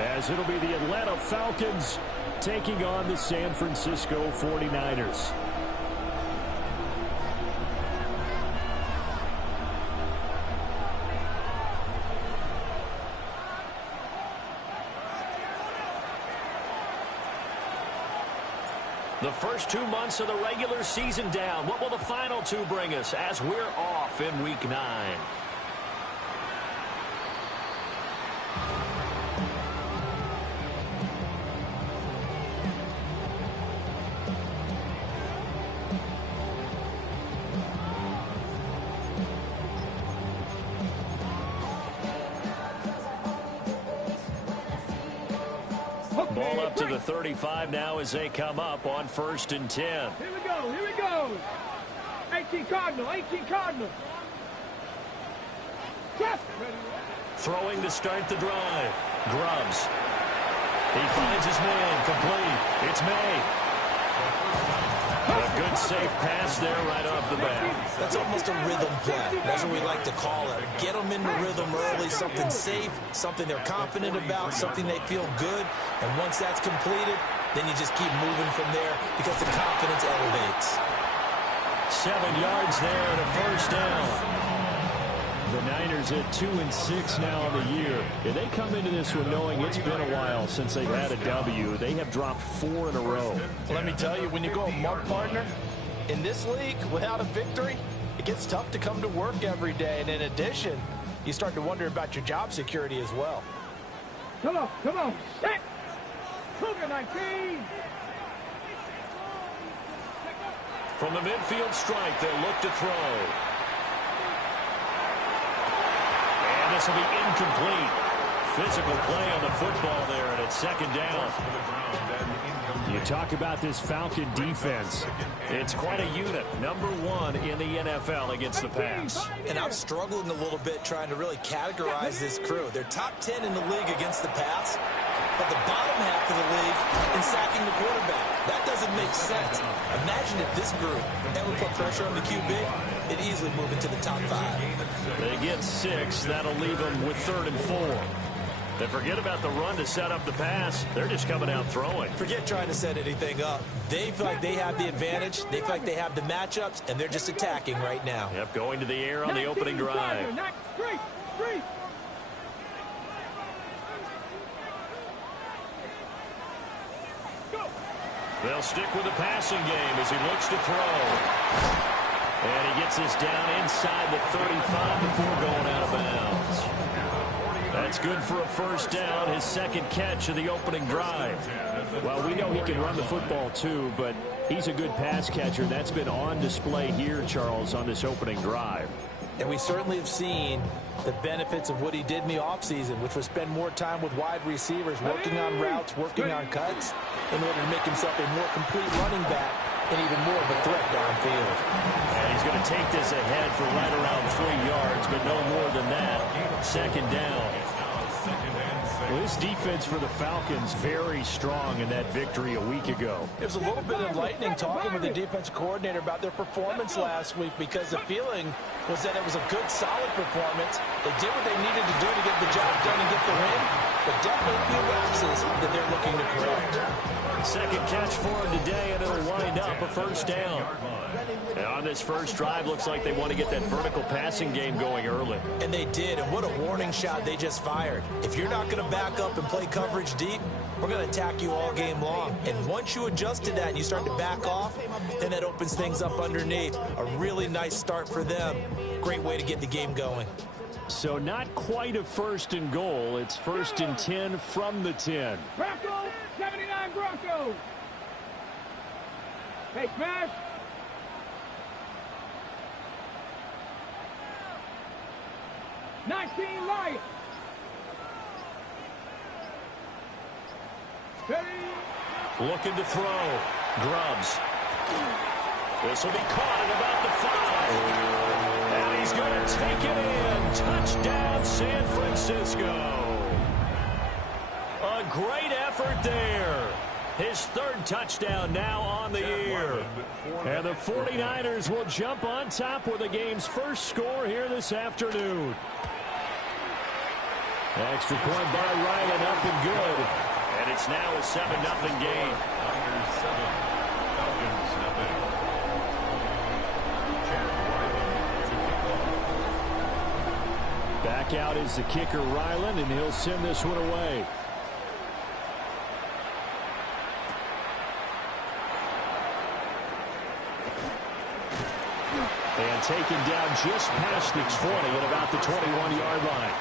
as it'll be the Atlanta Falcons taking on the San Francisco 49ers. The first 2 months of the regular season down. What will the final 2 bring us as we're off in Week 9? Ball up to the 35 now as they come up on 1st and 10. Here we go, here we go. 18 Cardinal, 18 Cardinal. Throwing to start the drive. Grubbs. He finds his man, complete. It's May. A good safe pass there right off the bat. That's almost a rhythm play. That's what we like to call it. Get them into rhythm early, something safe, something they're confident about, something they feel good. And once that's completed, then you just keep moving from there because the confidence elevates. 7 yards there and a first down. The Niners at 2-6 now on the year. If they come into this one knowing it's been a while since they've had a W, they have dropped 4 in a row. Let me tell you, when you go a month, partner, in this league, without a victory, it gets tough to come to work every day. And in addition, you start to wonder about your job security as well. Come on, set. Cougar 19. From the midfield strike, they'll look to throw. And this will be incomplete. Physical play on the football there, and it's 2nd down. You talk about this Falcon defense. It's quite a unit. #1 in the NFL against the pass. And I'm struggling a little bit trying to really categorize this crew. They're top 10 in the league against the pass, but the bottom half of the league in sacking the quarterback. That doesn't make sense. Imagine if this group ever put pressure on the QB, it'd easily move into the top 5. They get 6. That'll leave them with 3rd and 4. They forget about the run to set up the pass. They're just coming out throwing. Forget trying to set anything up. They feel like they have the advantage. They feel like they have the matchups, and they're just attacking right now. Yep, going to the air on the opening drive. They'll stick with the passing game as he looks to throw. And he gets this down inside the 35 before going out of bounds. That's good for a first down, his 2nd catch of the opening drive. Well, we know he can run the football too, but he's a good pass catcher. That's been on display here, Charles, on this opening drive. And we certainly have seen the benefits of what he did in the offseason, which was spend more time with wide receivers, working on routes, working on cuts, in order to make himself a more complete running back and even more of a threat downfield. And he's going to take this ahead for right around 3 yards, but no more than that. 2nd down. Well, this defense for the Falcons very strong in that victory a week ago. It was a little bit enlightening talking with the defense coordinator about their performance last week, because the feeling was that it was a good, solid performance. They did what they needed to do to get the job done and get the win, but definitely a few lapses that they're looking to correct. 2nd catch for him today, and it'll wind up a first down. And on this first drive, looks like they want to get that vertical passing game going early. And they did, and what a warning shot they just fired. If you're not going to back up and play coverage deep, we're going to attack you all game long. And once you adjust to that and you start to back off, then that opens things up underneath. A really nice start for them. Great way to get the game going. So not quite a 1st and goal. It's 1st and 10 from the 10. Broncos, 79 Broncos. Hey, smash. Lions. Looking to throw. Grubbs. This will be caught at about the 5. And he's going to take it in. Touchdown, San Francisco. A great effort there. His 3rd touchdown now on the year. And the 49ers will jump on top with the game's first score here this afternoon. Extra point by Ryland, up and good. And it's now a 7-0 game. Back out is the kicker, Ryland, and he'll send this one away. And taken down just past the 20 at about the 21-yard line.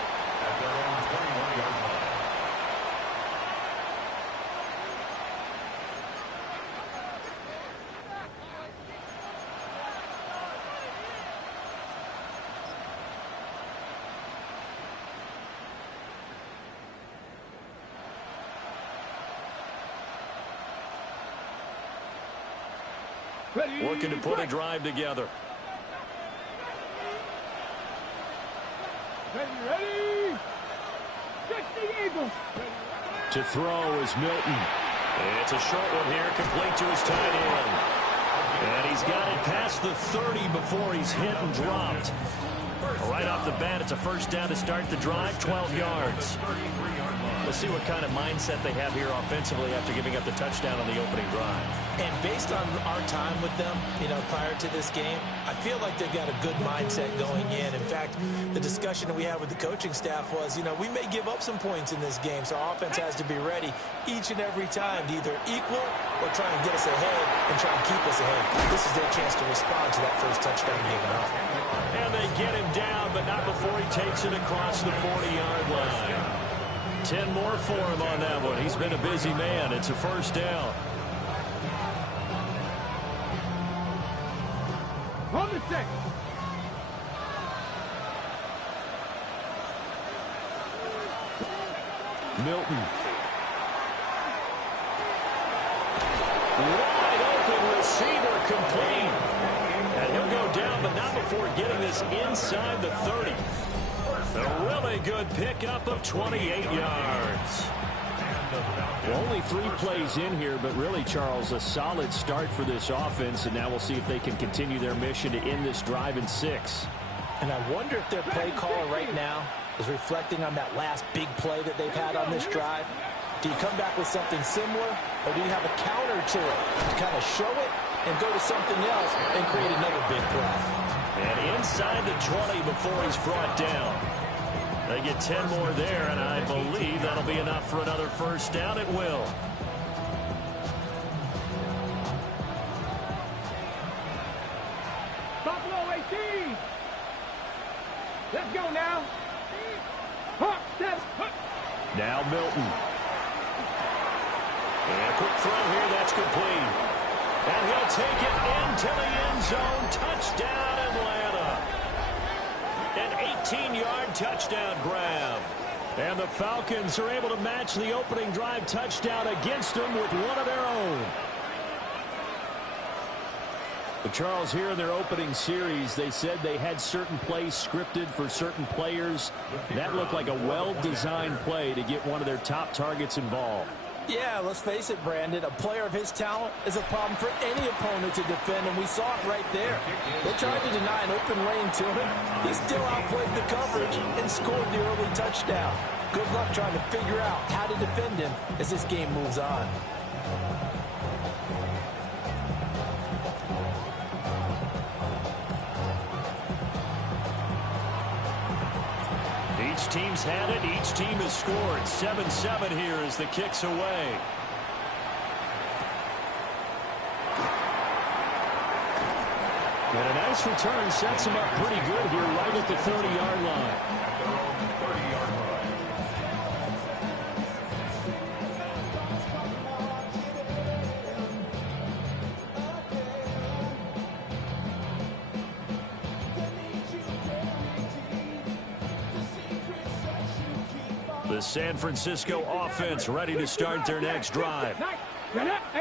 Looking to put a drive together. Ready. To throw is Milton. It's a short one here, complete to his tight end. And he's got it past the 30 before he's hit and dropped. Right off the bat, it's a first down to start the drive, 12 yards. We'll see what kind of mindset they have here offensively after giving up the touchdown on the opening drive. And based on our time with them, prior to this game, I feel like they've got a good mindset going in. In fact, the discussion that we had with the coaching staff was, we may give up some points in this game, so our offense has to be ready each and every time to either equal or try and get us ahead and try and keep us ahead. This is their chance to respond to that first touchdown given up. And they get him down, but not before he takes it across the 40-yard line. 10 more for him on that one. He's been a busy man. It's a first down. On the stick. Milton. Wide open receiver complete. And he'll go down, but not before getting this inside the 30. A really good pickup of 28 yards. Well, only 3 plays in here, but really, Charles, a solid start for this offense, and now we'll see if they can continue their mission to end this drive in 6. And I wonder if their play caller right now is reflecting on that last big play that they've had on this drive. Do you come back with something similar, or do you have a counter to it to kind of show it and go to something else and create another big play? And inside the 20 before he's brought down. They get 10 more there, and I believe that'll be enough for another first down. It will. Buffalo 18. Let's go now. Hawk, step. Now Milton. And a quick throw here. That's complete. And he'll take it into the end zone. Touchdown, Atlanta. An 18-yard touchdown grab. And the Falcons are able to match the opening drive touchdown against them with one of their own. But Charles, here in their opening series, they said they had certain plays scripted for certain players. That looked like a well-designed play to get one of their top targets involved. Yeah, let's face it, Brandon. A player of his talent is a problem for any opponent to defend, and we saw it right there. They tried to deny an open lane to him. He still outplayed the coverage and scored the early touchdown. Good luck trying to figure out how to defend him as this game moves on. Each team's had it. Each team has scored. 7-7 here as the kick's away. And a nice return sets him up pretty good here right at the 30-yard line. The San Francisco offense ready to start their next drive.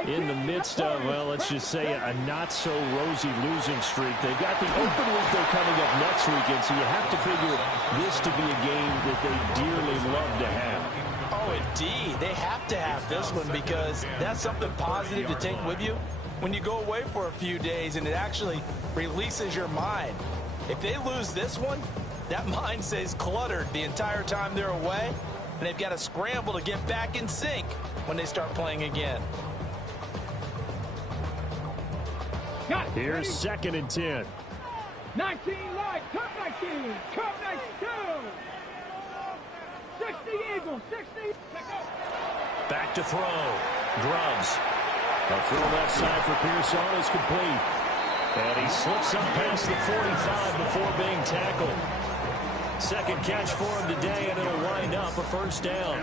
In the midst of, well, let's just say a not-so-rosy losing streak. They've got the open week they're coming up next weekend, so you have to figure this to be a game that they dearly love to have. Oh, indeed. They have to have this one because that's something positive to take with you when you go away for a few days, and it actually releases your mind. If they lose this one, That mind stays cluttered the entire time they're away, and they've got to scramble to get back in sync when they start playing again. Here's 2nd and 10. 19 light, come 19, come 92. 60 Eagles, 60. Back to throw. Grubbs. A throw left side for Pearson is complete. And he slips up past the 45 before being tackled. Second catch for him today, and it'll wind up a first down.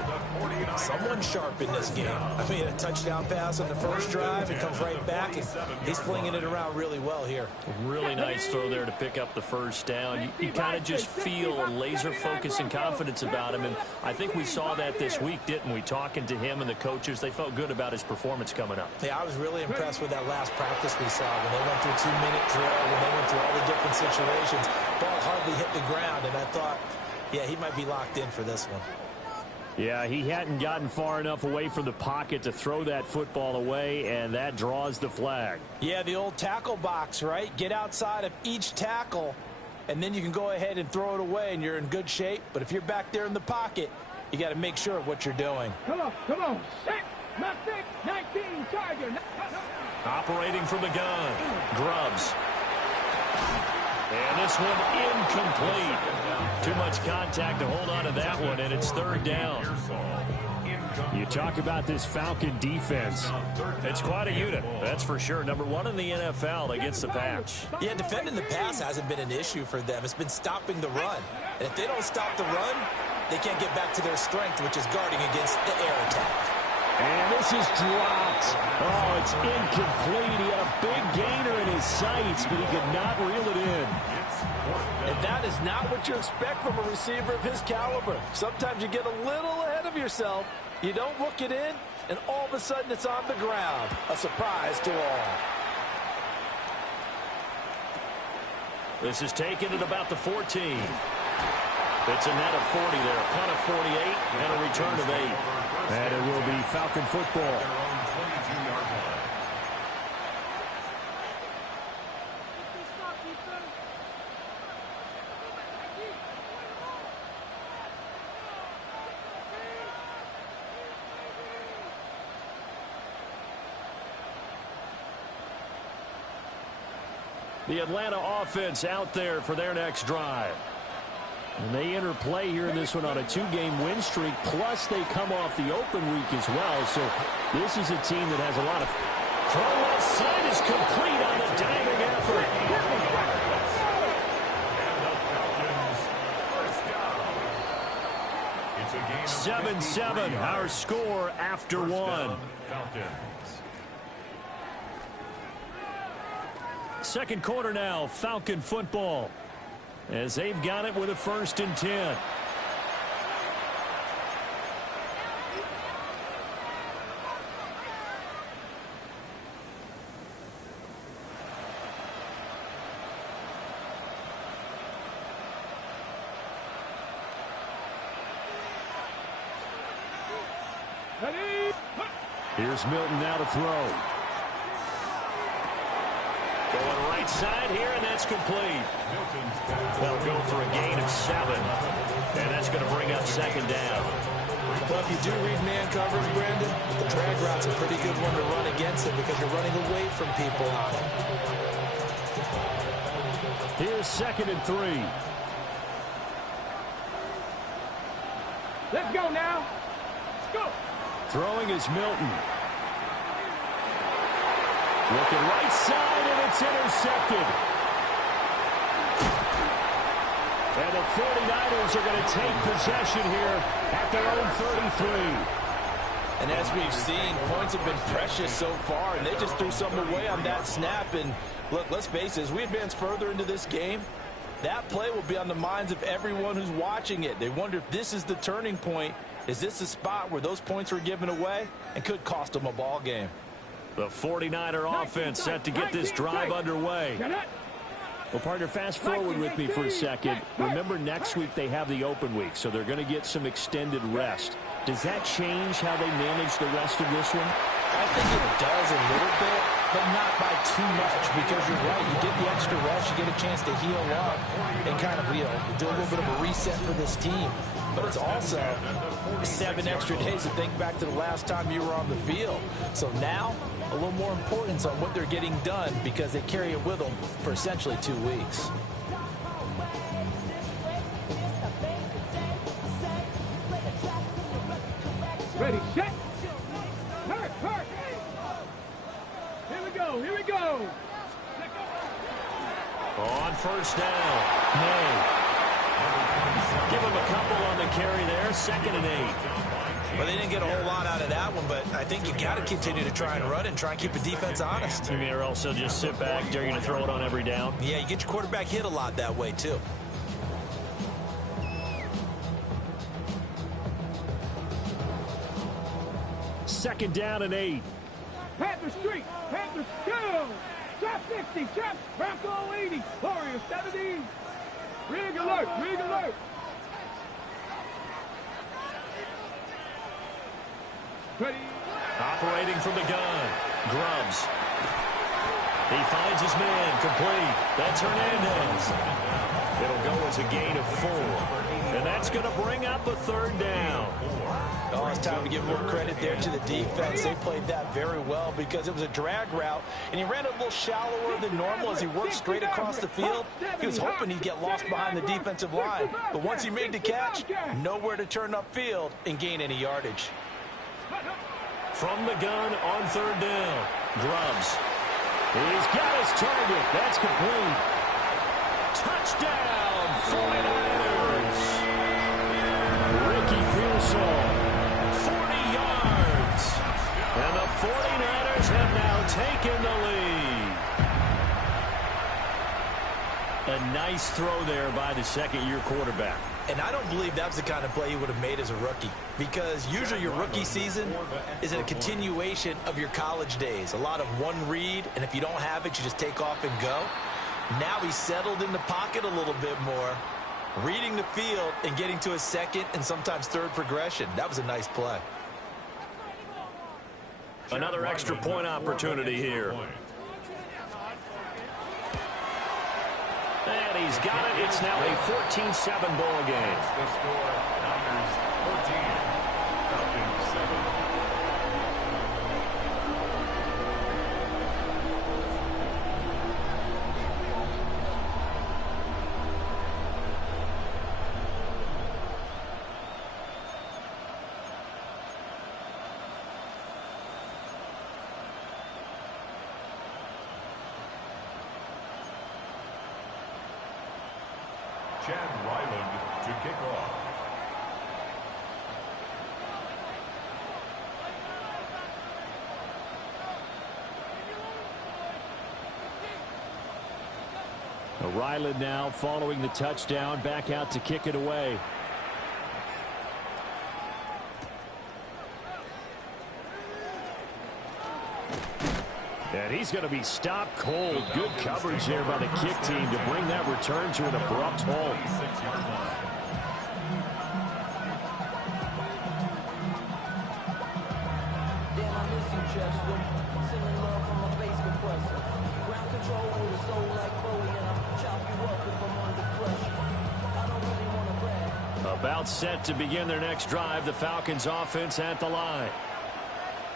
Someone sharp in this game. I mean, a touchdown pass on the first drive. It comes right back, and he's flinging it around really well here. Really nice throw there to pick up the first down. You kind of just feel a laser focus and confidence about him, and I think we saw that this week, didn't we? Talking to him and the coaches, they felt good about his performance coming up. Yeah, I was really impressed with that last practice we saw when they went through 2-minute drill, when they went through all the different situations. Ball hardly hit the ground, and I thought, yeah, he might be locked in for this one. Yeah, he hadn't gotten far enough away from the pocket to throw that football away, and that draws the flag. Yeah, the old tackle box, right? Get outside of each tackle, and then you can go ahead and throw it away, and you're in good shape. But if you're back there in the pocket, you got to make sure of what you're doing. Come on, set, not 19, Charger. Operating from the gun, Grubbs. And this one incomplete. Too much contact to hold on to that one, and it's 3rd down. You talk about this Falcon defense. It's quite a unit, that's for sure. Number 1 in the NFL against the pass. Yeah, defending the pass hasn't been an issue for them. It's been stopping the run. And if they don't stop the run, they can't get back to their strength, which is guarding against the air attack. And this is dropped. Oh, it's incomplete. He had a big gainer in his sights, but he could not reel it in. And that is not what you expect from a receiver of his caliber. Sometimes you get a little ahead of yourself. You don't look it in, and all of a sudden it's on the ground. A surprise to all. This is taken at about the 14. It's a net of 40 there. A punt of 48 and a return of 8. And it will be Falcon football. The Atlanta offense out there for their next drive. And they enter play here in this one on a 2-game win streak, plus they come off the open week as well. So this is a team that has a lot of... Throw left side is complete on the diving effort. 7-7, our score after 1. Second quarter now, Falcon football, as they've got it with a 1st and 10. Here's Milton now to throw. Going right side here, and that's complete. They'll go for a gain of 7, and that's going to bring up 2nd down. Well, if you do read man coverage, Brandon, the drag route's a pretty good one to run against it because you're running away from people on it. Here's 2nd and 3. Let's go now. Let's go. Throwing is Milton. Looking right side, and it's intercepted. And the 49ers are going to take possession here at their own 33. And as we've seen, points have been precious so far, and they just threw something away on that snap. And look, let's face it, as we advance further into this game, that play will be on the minds of everyone who's watching it. They wonder if this is the turning point. Is this the spot where those points were given away and could cost them a ball game? The 49er offense set to get this drive underway. Well, partner, fast forward with me for a second. Remember, next week they have the open week, so they're going to get some extended rest. Does that change how they manage the rest of this one? I think it does a little bit, but not by too much, because you're right. You get the extra rest, you get a chance to heal up and kind of, do a little bit of a reset for this team. But it's also 7 extra days to think back to the last time you were on the field. So now, a little more importance on what they're getting done, because they carry it with them for essentially 2 weeks. Ready, set. Hurt. Here we go. On first down, May. Give him a couple on the carry there, 2nd and 8. Well, they didn't get a whole lot out of that one, but I think you got to continue to try and run and try and keep the defense honest. I mean, or else they'll just sit back. They're going to throw it on every down. Yeah, you get your quarterback hit a lot that way, too. Second down and 8. Panther Street. Panther still. Trap 60. Trap. Bronco 80. Warrior 70. Rig alert. Ready. Operating from the gun. Grubbs. He finds his man. Complete. That's Hernandez. It'll go as a gain of 4. And that's going to bring up a 3rd down. Oh, it's time to give more credit there to the defense. They played that very well, because it was a drag route, and he ran a little shallower than normal as he worked straight across the field. He was hoping he'd get lost behind the defensive line, but once he made the catch, nowhere to turn upfield and gain any yardage. From the gun on 3rd down. Grubbs. He's got his target. That's complete. Touchdown, 49ers. Ricky Pearsall, 40 yards. And the 49ers have now taken the lead. A nice throw there by the 2nd-year quarterback. And I don't believe that's the kind of play he would have made as a rookie, because usually your rookie season is a continuation of your college days. A lot of one read, and if you don't have it, you just take off and go. Now he's settled in the pocket a little bit more, reading the field and getting to his 2nd and sometimes 3rd progression. That was a nice play. Another extra point opportunity here. And he's got it. It's now a 14-7 ball game. The score, Niners 14, Falcons 7. Chad Ryland to kick off. Ryland now following the touchdown, back out to kick it away. And he's going to be stopped cold. Good coverage there by the kick team to bring that return to an abrupt halt. About set to begin their next drive, the Falcons offense at the line.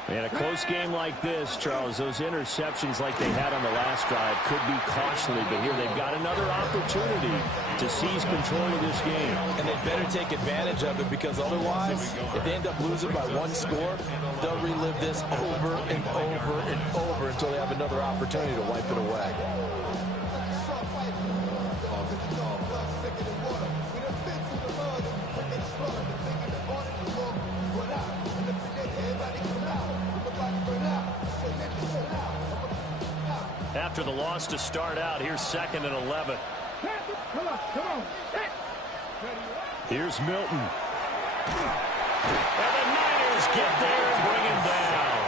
And a close game like this, Charles, those interceptions like they had on the last drive could be costly, but here they've got another opportunity to seize control of this game. And they better take advantage of it, because otherwise, if they end up losing by 1 score, they'll relive this over and over and over until they have another opportunity to wipe it away. After the loss to start out, here's 2nd and 11. Come on. Here's Milton. And the Niners get there and bring him down.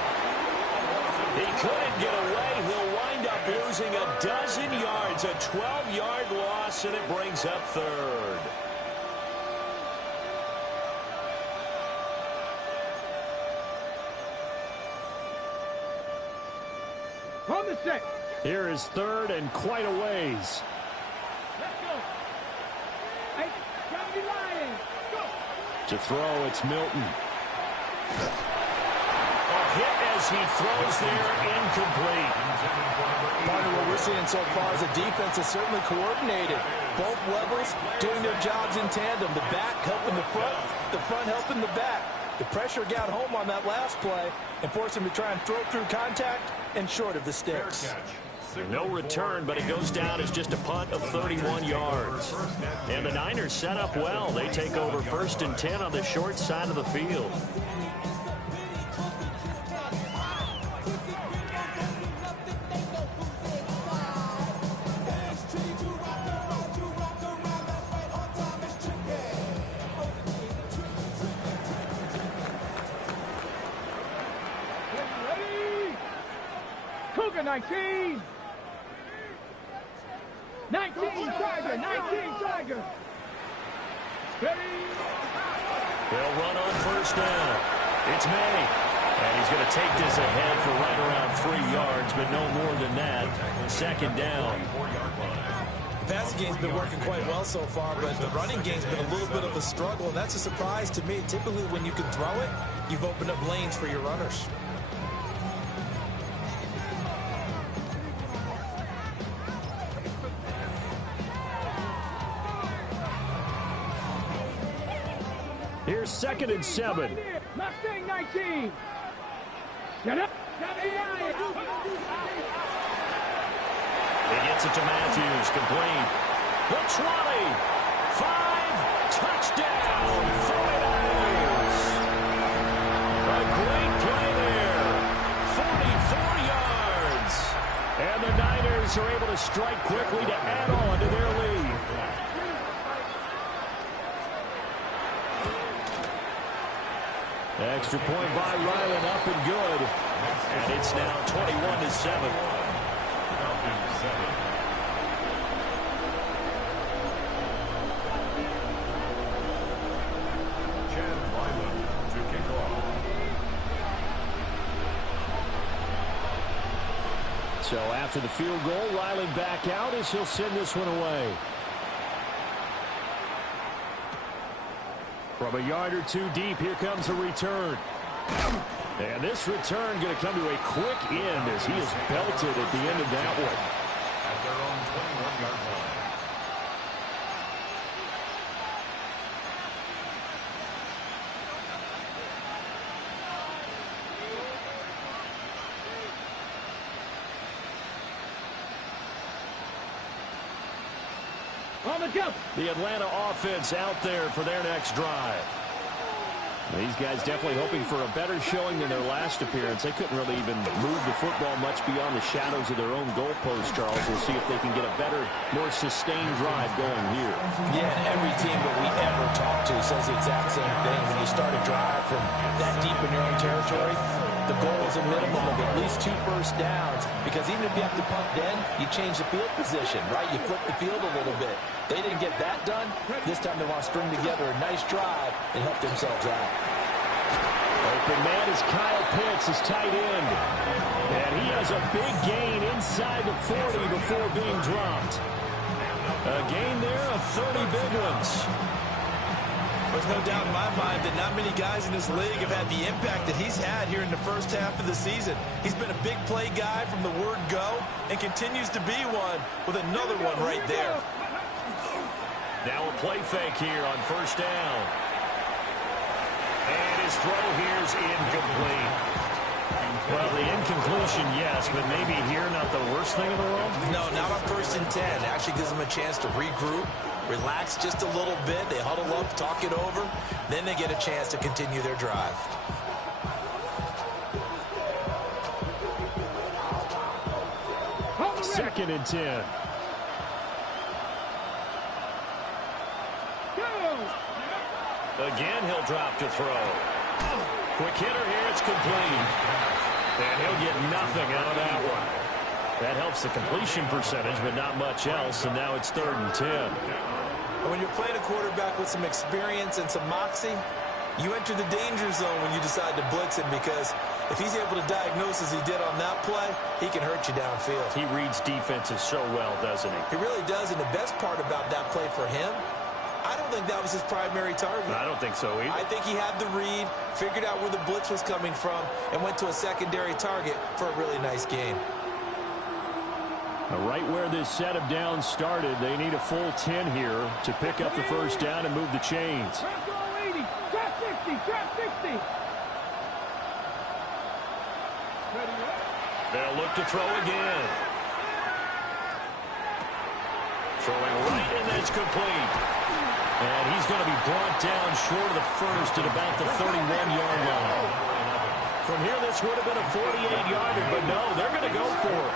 He couldn't get away. He'll wind up losing a dozen yards, a 12-yard loss, and it brings up 3rd. On the set. Here is third and quite a ways. Let's go. Hey, gotta be lying. Go. To throw, it's Milton. A hit as he throws there, incomplete. Part of what we're seeing so far is the defense is certainly coordinated. Both levels doing their jobs in tandem. The back helping the front helping the back. The pressure got home on that last play and forced him to try and throw through contact and short of the sticks. No return, but it goes down as just a punt of 31 yards. And the Niners set up well. They take over 1st and 10 on the short side of the field. Ready? Cougar 19. 19 Tiger. 19 Tiger. Ready? They'll run on 1st down. It's Manning. And he's going to take this ahead for right around 3 yards, but no more than that. 2nd down. The passing game's been working quite well so far, but the running game's been a little bit of a struggle, and that's a surprise to me. Typically, when you can throw it, you've opened up lanes for your runners. Here's 2nd and 7. Mustang 19. Shut up. He gets it to Matthews, complete. The 20, 5, touchdown, 49ers. A great play there, 44 yards. And the Niners are able to strike quickly to add on to their lead. Extra point by Ryland, up and good. And it's now 21-7. Chad Ryland to kick off. So after the field goal, Ryland back out as he'll send this one away. From a yard or two deep, here comes a return. And this return going to come to a quick end as he is belted at the end of that one. At their own 21-yard line. On the jump. The Atlanta offense out there for their next drive. These guys definitely hoping for a better showing than their last appearance. They couldn't really even move the football much beyond the shadows of their own goalpost, Charles. We'll see if they can get a better, more sustained drive going here. Yeah, and every team that we ever talk to says the exact same thing. When you start a drive from that deep in your own territory, the goal is a minimum of at least 2 first downs, because even if you have to punt then, you change the field position, right? You flip the field a little bit. They didn't get that done. This time they want to string together a nice drive and help themselves out. Open man is Kyle Pitts, his tight end. And he has a big gain inside the 40 before being dropped. A gain there of 30 big ones. There's no doubt in my mind that not many guys in this league have had the impact that he's had here in the first half of the season. He's been a big play guy from the word go and continues to be one with another one right there. Now a play fake here on 1st down. And his throw here is incomplete. Well, the inconclusion, yes, but maybe here not the worst thing in the world? No, not on 1st and 10. Actually gives them a chance to regroup, relax just a little bit. They huddle up, talk it over. Then they get a chance to continue their drive. Second and 10. Again, he'll drop to throw. Quick hitter here, it's complete. And he'll get nothing out of that one. That helps the completion percentage, but not much else, and now it's 3rd and 10. And when you're playing a quarterback with some experience and some moxie, You enter the danger zone when you decide to blitz him, because if he's able to diagnose as he did on that play, he can hurt you downfield. He reads defenses so well, doesn't he? He really does, and the best part about that play for him, I don't think that was his primary target. I don't think so either. I think he had the read, figured out where the blitz was coming from, and went to a secondary target for a really nice gain. Right where this set of downs started, they need a full 10 here to pick up the first down and move the chains. Bronco 80, trap 60, trap 60. Ready up. They'll look to throw again. Throwing right, and that's complete. And he's going to be brought down short of the first at about the 31-yard line. From here, this would have been a 48-yarder, but no, they're going to go for it.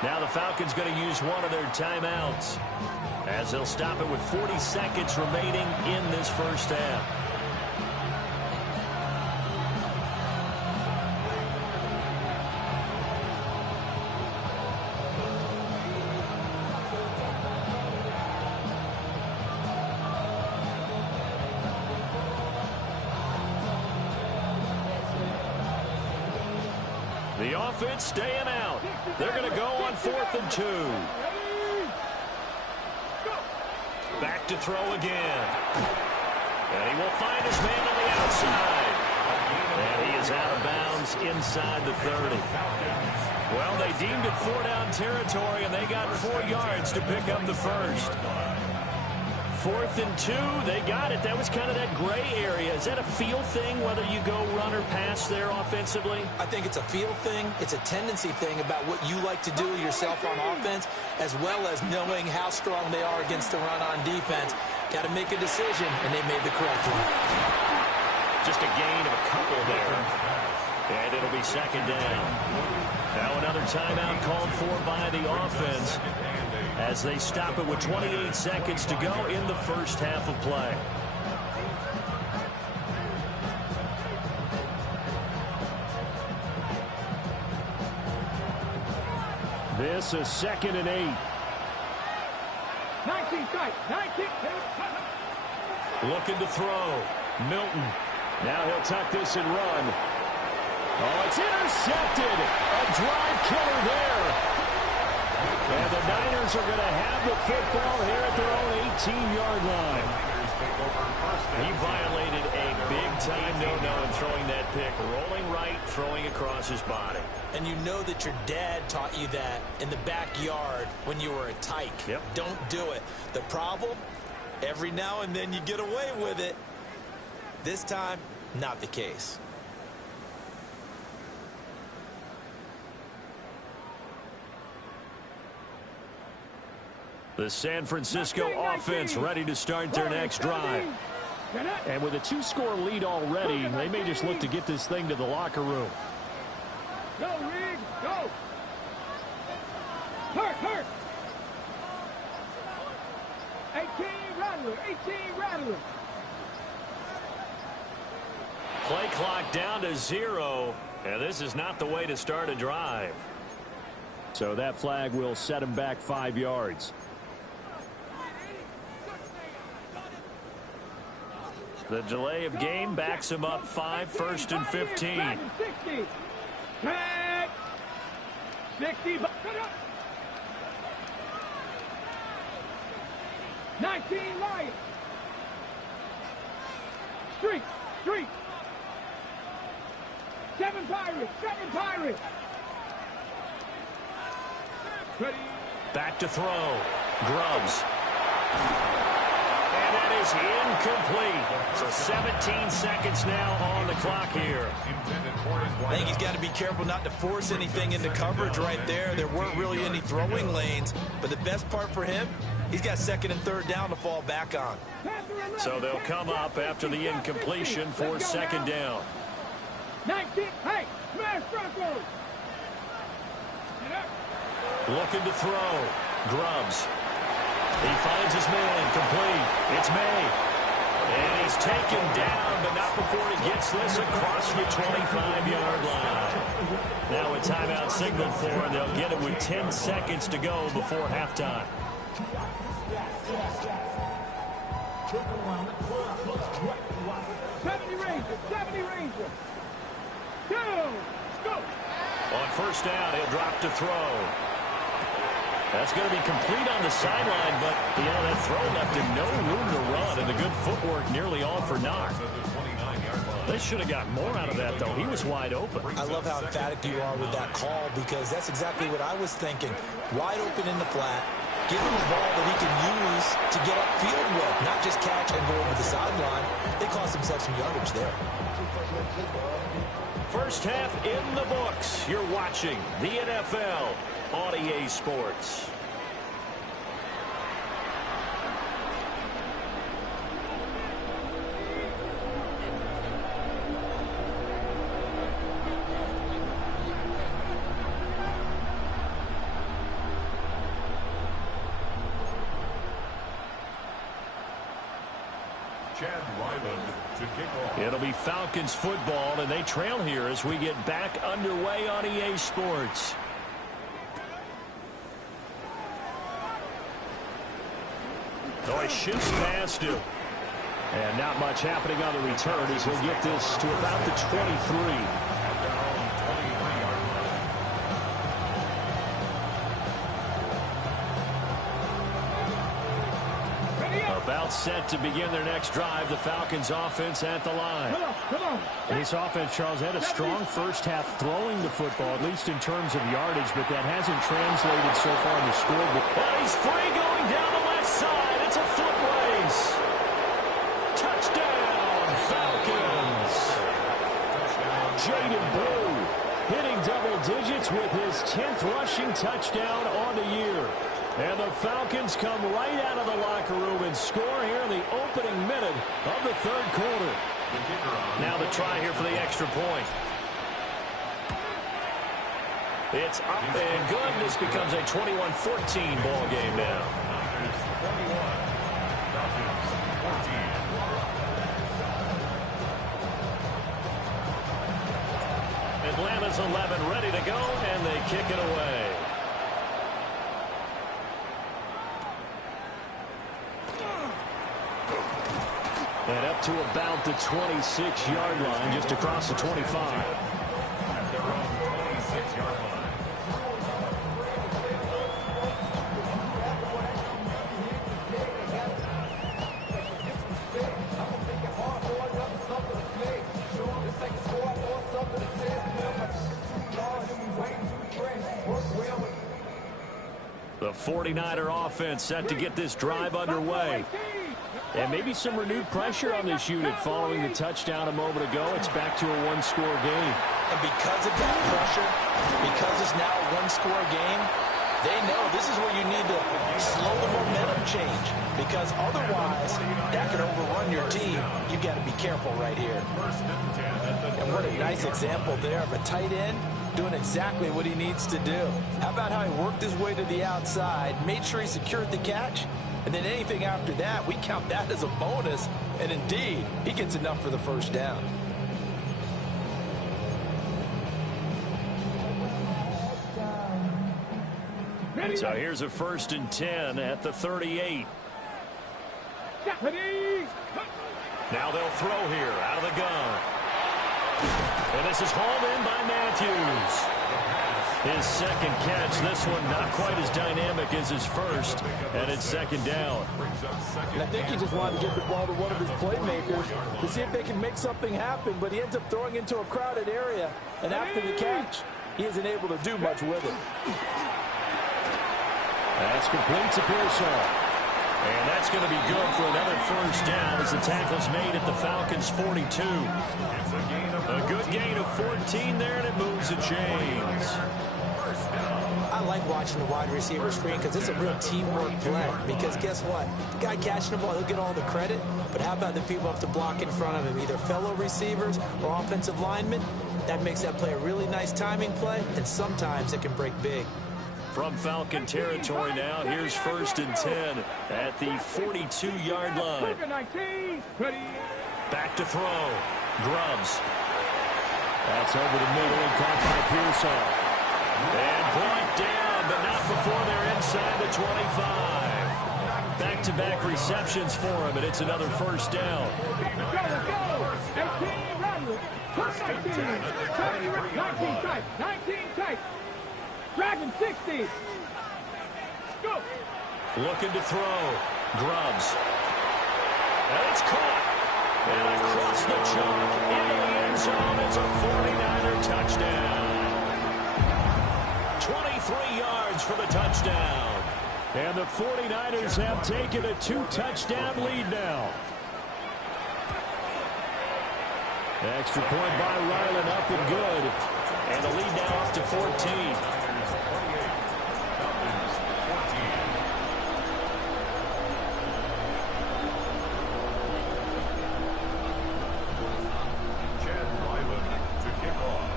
Now the Falcons going to use one of their timeouts, as they'll stop it with 40 seconds remaining in this first half. The offense staying out. They're going to go on 4th and 2. Back to throw again. And he will find his man on the outside. And he is out of bounds inside the 30. Well, they deemed it 4-down territory, and they got 4 yards to pick up the first. 4th and 2, they got it. That was kind of that gray area. Is that a feel thing, whether you go run or pass there offensively? I think it's a feel thing. It's a tendency thing about what you like to do yourself on offense, as well as knowing how strong they are against the run on defense. Got to make a decision, and they made the correct one. Just a gain of a couple there. And it'll be 2nd down. Now another timeout called for by the offense, as they stop it with 28 seconds to go in the first half of play. This is 2nd and 8. 19 strike, 19. Looking to throw. Milton. Now he'll tuck this and run. Oh, it's intercepted. A drive killer there. And the Niners are going to have the football here at their own 18-yard line. He violated a big-time no-no in throwing that pick. Rolling right, throwing across his body. And you know that your dad taught you that in the backyard when you were a tyke. Yep. Don't do it. The problem, every now and then you get away with it. This time, not the case. The San Francisco offense ready to start their next drive. And with a 2-score lead already, they may just look to get this thing to the locker room. Go, Riggs, go. Hurt. 18 Rattler. Play clock down to 0, and this is not the way to start a drive. So that flag will set him back 5 yards. The delay of game backs him up 5, 1st and 15. 60. Tag. 60. 19 Lions. Street. 7 Pirates. Ready. Back to throw. Grubbs. And that is incomplete. So 17 seconds now on the clock here. I think he's got to be careful not to force anything into coverage right there. There weren't really any throwing lanes. But the best part for him, he's got 2nd and 3rd down to fall back on. So they'll come up after the incompletion for 2nd down. 19. Hey, smash Broncos. Looking to throw. Grubbs. He finds his man. Complete. It's May. And he's taken down, but not before he gets this across the 25-yard line. Now a timeout signaled for, and they'll get it with 10 seconds to go before halftime. 70 Ranger, 70 Ranger. Go, go. On first down, he'll drop to throw. That's going to be complete on the sideline, but, that throw left him no room to run, and the good footwork nearly all for naught. They should have got more out of that, though. He was wide open. I love how emphatic you are with that call, because that's exactly what I was thinking. Wide open in the flat. Give him the ball that he can use to get upfield with, not just catch and go over the sideline. They cost themselves some yardage there. First half in the books. You're watching the NFL on EA Sports. Chad Ryland to kick off. It'll be Falcons football, and they trail here as we get back underway on EA Sports. So he shifts past him. And not much happening on the return as he'll get this to about the 23. About set to begin their next drive. The Falcons offense at the line. Come on. This offense, Charles, had a strong first half throwing the football, at least in terms of yardage, but that hasn't translated so far in the scorebook. But he's free going down the left side. It's a foot race. Touchdown, Falcons. Jaden Blue hitting double digits with his 10th rushing touchdown on the year. And the Falcons come right out of the locker room and score here in the opening minute of the third quarter. Now the try here for the extra point. It's up and good. This becomes a 21-14 ball game now. Atlanta's 11 ready to go, and they kick it away. And up to about the 26-yard line, just across the 25. At their own 26-yard line. The 49er offense set to get this drive underway. And maybe some renewed pressure on this unit following the touchdown a moment ago. It's back to a one-score game. And because of that pressure, because it's now a one-score game, they know this is where you need to slow the momentum change. Because otherwise, that could overrun your team. You've got to be careful right here. And what a nice example there of a tight end doing exactly what he needs to do. How about how he worked his way to the outside, made sure he secured the catch, and then anything after that, we count that as a bonus. And indeed, he gets enough for the first down. So here's a 1st and 10 at the 38. Now they'll throw here out of the gun. And this is hauled in by Matthews. His second catch, this one not quite as dynamic as his first, and it's 2nd down. And I think he just wanted to get the ball to one of his playmakers to see if they can make something happen, but he ends up throwing into a crowded area, and after the catch, he isn't able to do much with it. That's complete to Pearsall. And that's going to be good for another first down as the tackle's made at the Falcons' 42. A good gain of 14 there, and it moves the chains. I like watching the wide receiver screen because it's a real teamwork play. Because guess what? The guy catching the ball, he'll get all the credit. But how about the people up to block in front of him, either fellow receivers or offensive linemen? That makes that play a really nice timing play, and sometimes it can break big. From Falcon territory now, here's 1st and 10 at the 42-yard line. Back to throw. Grubbs. That's over the middle and caught by Pearsall. And brought down, but not before they're inside the 25. back-to-back receptions for him, and it's another first down. Let's go. 18, Rattler. 19. 19 tight. 19 tight. Dragon 60. Go. Looking to throw. Grubbs. And it's caught. And across the chalk into the end zone. It's a 49er touchdown. 23 yards for the touchdown. And the 49ers have taken a 2-touchdown lead now. Extra point by Ryland, up and good. And the lead now up to 14.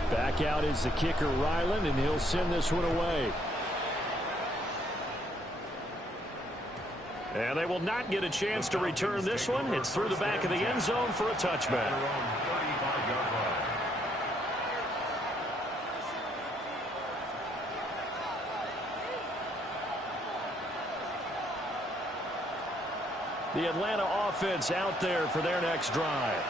Back out is the kicker, Ryland, and he'll send this one away. And they will not get a chance to return this one. It's through the back of the end zone for a touchback. The Atlanta offense out there for their next drive.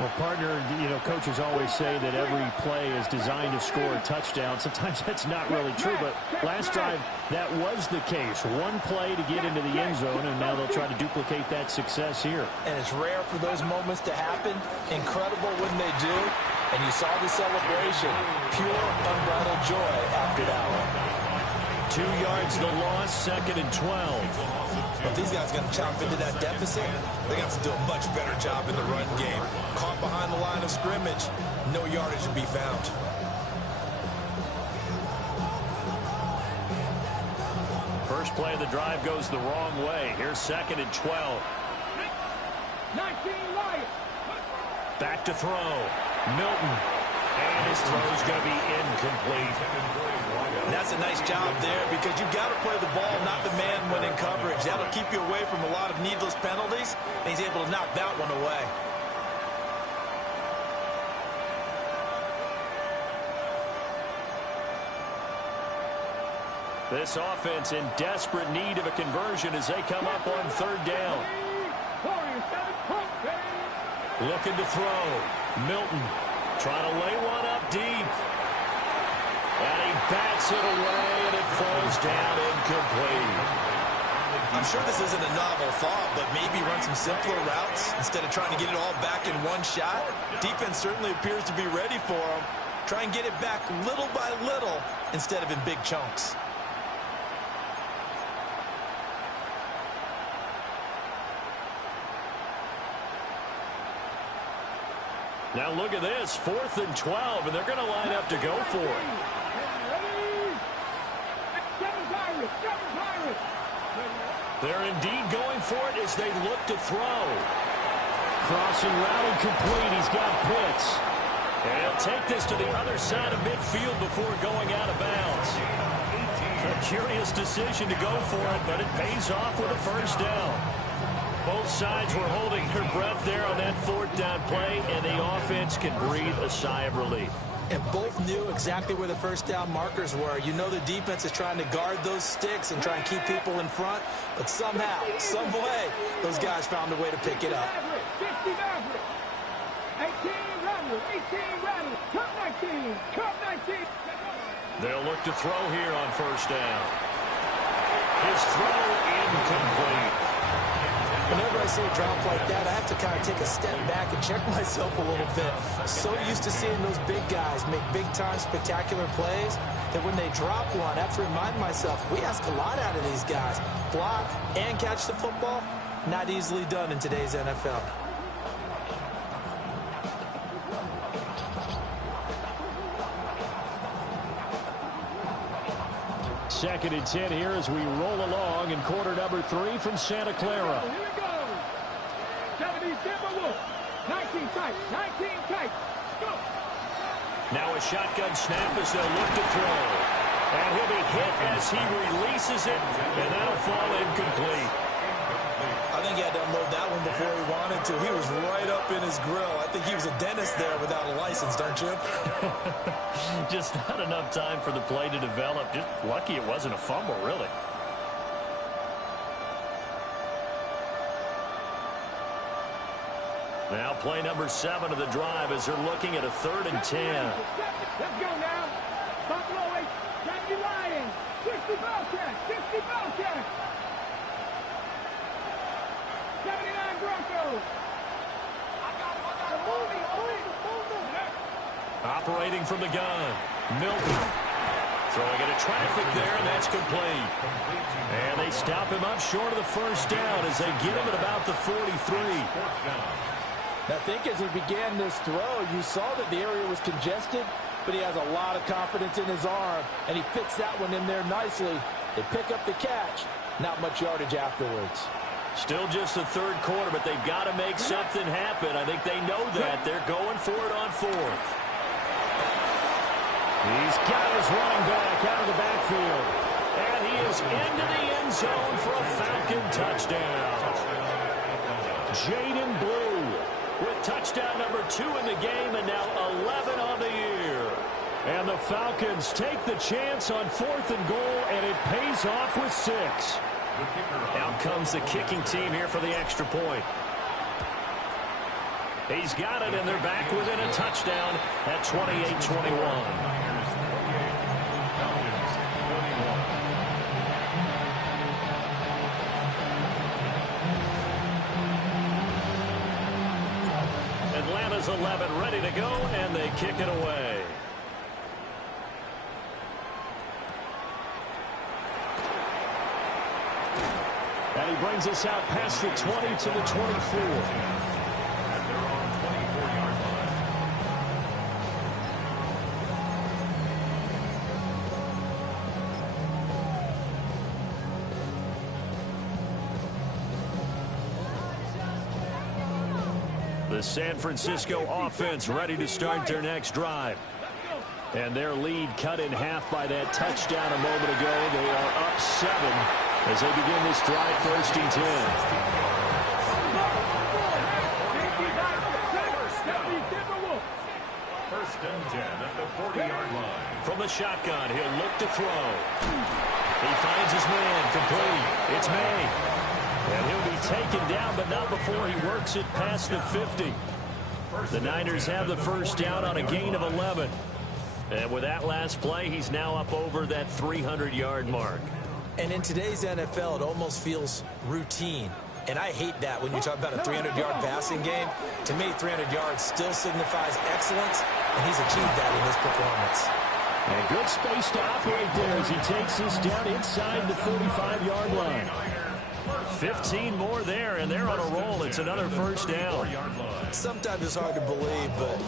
Well, partner, coaches always say that every play is designed to score a touchdown. Sometimes that's not really true, but last drive, that was the case. One play to get into the end zone, and now they'll try to duplicate that success here. And it's rare for those moments to happen. Incredible when they do. And you saw the celebration. Pure, unbridled joy after that one. 2 yards the loss, 2nd and 12. If these guys are going to chop into that deficit, they got to do a much better job in the run game. Caught behind the line of scrimmage, no yardage to be found. First play of the drive goes the wrong way. Here's 2nd and 12. 19 Lions. Back to throw. Milton. And his throw's going to be incomplete. And that's a nice job there because you've got to play the ball, not the man when in coverage. That'll keep you away from a lot of needless penalties, and he's able to knock that one away. This offense in desperate need of a conversion as they come up on 3rd down. Looking to throw. Milton trying to lay one up deep. And he bats it away, and it falls down incomplete. I'm sure this isn't a novel thought, but maybe run some simpler routes instead of trying to get it all back in one shot. Defense certainly appears to be ready for him. Try and get it back little by little instead of in big chunks. Now look at this, 4th and 12, and they're going to line up to go for it. They're indeed going for it as they look to throw. Crossing route incomplete. He's got Pitts. And he'll take this to the other side of midfield before going out of bounds. A curious decision to go for it, but it pays off with a first down. Both sides were holding their breath there on that 4th down play, and the offense can breathe a sigh of relief. And both knew exactly where the first down markers were. You know the defense is trying to guard those sticks and try and keep people in front, but somehow, some way, those guys found a way to pick it up. 18 Rattler, 18 Rattler, Cup 19, Cup 19. They'll look to throw here on first down. His throw incomplete. Whenever I see a drop like that, I have to kind of take a step back and check myself a little bit. So used to seeing those big guys make big-time spectacular plays that when they drop one, I have to remind myself, we ask a lot out of these guys. Block and catch the football, not easily done in today's NFL. Second and 10 here as we roll along in quarter number 3 from Santa Clara. Here we go. 70 Timberwolves. 19 tight. 19 tight. Go. Now a shotgun snap as they'll look to throw. And he'll be hit as he releases it, and that'll fall incomplete. I think he had to unload that one before he wanted to. He was right up in his grill. I think he was a dentist there without a license, don't you? Just not enough time for the play to develop. Just lucky it wasn't a fumble, really. Now play number 7 of the drive as they're looking at a 3rd and 10. Let's go now. Buffalo 8, Tennessee Lions. 60 Belichick. 60 Belichick. 79 Broncos. Operating from the gun. Milton. Throwing into traffic there, and that's complete. And they stop him up short of the first down as they get him at about the 43. I think as he began this throw, you saw that the area was congested, but he has a lot of confidence in his arm, and he fits that one in there nicely. They pick up the catch. Not much yardage afterwards. Still just the 3rd quarter, but they've got to make something happen. I think they know that. They're going for it on 4th. He's got his running back out of the backfield. And he is into the end zone for a Falcon touchdown. Jaden Blue with touchdown number 2 in the game and now 11 on the year. And the Falcons take the chance on 4th and goal, and it pays off with 6. Out comes the kicking team here for the extra point. He's got it, and they're back within a touchdown at 28-21. Atlanta's 11 ready to go, and they kick it away. And he brings us out past the 20 to the 24. The San Francisco offense ready to start their next drive. And their lead cut in half by that touchdown a moment ago. They are up 7 as they begin this drive, 1st and 10. First and 10 at the 40-yard line. From the shotgun, he'll look to throw. He finds his man, complete. It's May. And he'll be taken down, but not before he works it past the 50. The Niners have the first down on a gain of 11. And with that last play, he's now up over that 300-yard mark. And in today's NFL, it almost feels routine. And I hate that when you talk about a 300-yard passing game. To me, 300 yards still signifies excellence, and he's achieved that in this performance. And good space to operate there as he takes this down inside the 35-yard line. 15 more there, and they're on a roll. It's another first down. Sometimes it's hard to believe, but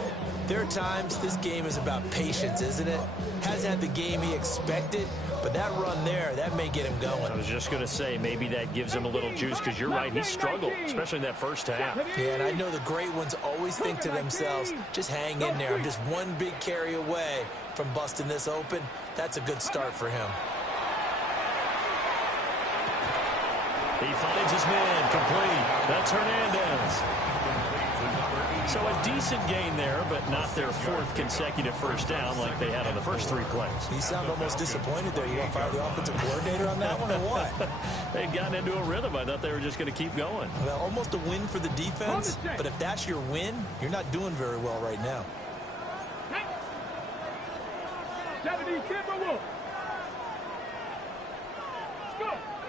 there are times this game is about patience, isn't it? Hasn't had the game he expected, but that run there, that may get him going. I was just going to say, maybe that gives him a little juice, because you're right, he struggled, especially in that first half. Yeah, and I know the great ones always think to themselves, just hang in there. I'm just one big carry away from busting this open. That's a good start for him. He finds his man, complete. That's Hernandez. So a decent gain there, but not their 4th consecutive first down like they had on the first 3 plays. You sound almost disappointed there. You want to fire the offensive coordinator on that one or what? They'd gotten into a rhythm. I thought they were just going to keep going. Well, almost a win for the defense, but if that's your win, you're not doing very well right now. 70 Timberwolves.